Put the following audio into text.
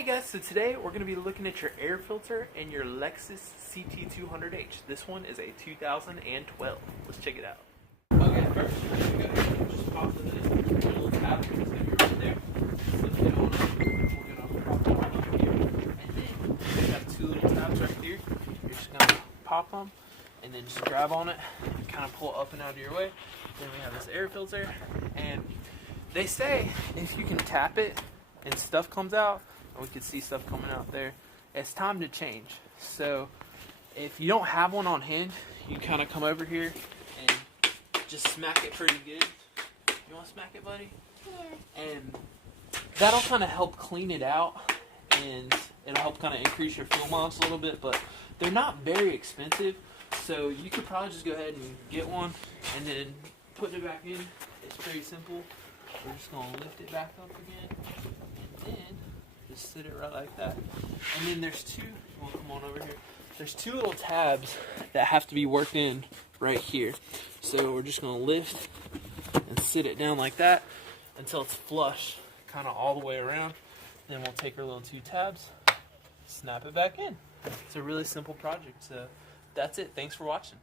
Hey guys, so today we're going to be looking at your air filter and your Lexus CT200H. This one is a 2012. Let's check it out. Okay, first you're going to go ahead and just pop it in. Your little tab is going to be right there. Slip it on up. We're going to pop it on up here. And then you have two little tabs right here. You're just going to pop them and then just grab on it and kind of pull up and out of your way. Then we have this air filter. And they say if you can tap it and stuff comes out, we can see stuff coming out there, it's time to change. So if you don't have one on hand, you kind of come over here and just smack it pretty good. You want to smack it, buddy? Yeah. And that'll kind of help clean it out, and it'll help kind of increase your fuel mileage a little bit, but they're not very expensive, so you could probably just go ahead and get one and then put it back in. It's pretty simple. We're just going to lift it back up again, and then just sit it right like that. And then there's two, well, come on over here. There's two little tabs that have to be worked in right here. So we're just going to lift and sit it down like that until it's flush, kind of all the way around. Then we'll take our little two tabs, snap it back in. It's a really simple project. So that's it. Thanks for watching.